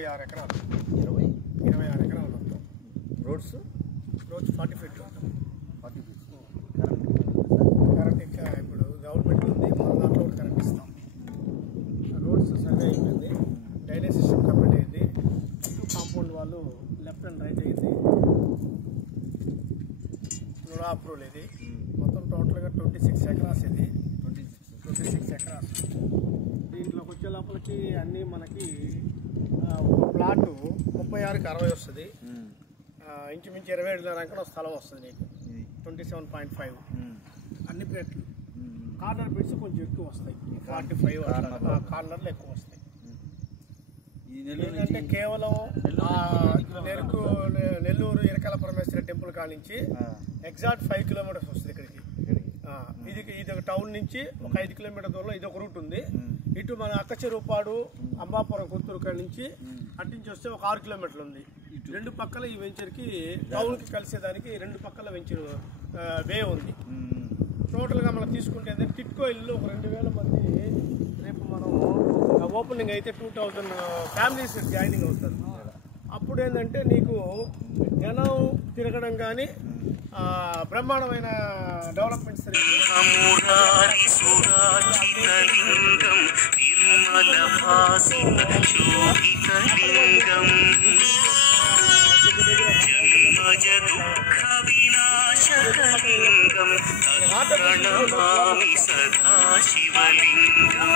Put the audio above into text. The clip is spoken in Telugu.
26 ఎకరాలు. 26 ఎకరాలు మొత్తం. Roads 40 feet. 40 ఫీట్స్. కరెంట్ ఇంకా ఇప్పుడు గవర్నమెంట్ ఉంది, మన దాంట్లో కూడా కరెంట్ ఇస్తాం. రోడ్స్ సర్వే అయిపోయింది, డ్రైనేజ్ సిస్టమ్ కంప్లీట్ అయింది, కాంపౌండ్ వాళ్ళు లెఫ్ట్ అండ్ రైట్ అయింది, కూడా అప్రూవల్ ఇది. మొత్తం టోటల్గా 26 ఎకరాస్ ఇది. 26 ఎకరాస్. దీంట్లోకి వచ్చే లోపలికి అన్నీ మనకి ఒక ప్లాట్ 36కి 60 వస్తుంది. ఇంచుమించు 27 అంకణ స్థలం వస్తుంది నీకు. 27.5 అన్ని ప్లేట్లు. కార్నర్ బిట్స్ కొంచెం ఎక్కువ వస్తాయి, 45 కార్నర్లు ఎక్కువ వస్తాయి. ఏంటంటే కేవలం నెల్లూరు ఇరకాల పరమేశ్వర టెంపుల్ కానించి ఎగ్జాక్ట్ 5 కిలోమీటర్స్ వస్తుంది ఇక్కడికి. ఇది ఒక టౌన్ నుంచి ఒక 5 కిలోమీటర్ దూరంలో ఇది ఒక రూట్ ఉంది. ఇటు మన అక్కచెరువుపాడు అంబాపురం కొత్తూరు కాడి నుంచి అట్నుంచి వస్తే ఒక 6 కిలోమీటర్లు ఉంది. రెండు పక్కల ఈ వెంచర్కి టౌన్కి కలిసేదానికి రెండు పక్కల వెంచర్ వే ఉంది. టోటల్గా మనం తీసుకుంటే ఏంటంటే టిట్కో ఇల్లు ఒక 2000 మంది రేపు మనం ఓపెనింగ్ అయితే 2000 ఫ్యామిలీస్ జాయినింగ్ అవుతారు. అప్పుడు ఏంటంటే నీకు జనం తిరగడం కానీ బ్రహ్మాండమైన డెవలప్మెంట్స్ ప్రణమామి సదా శివలింగం.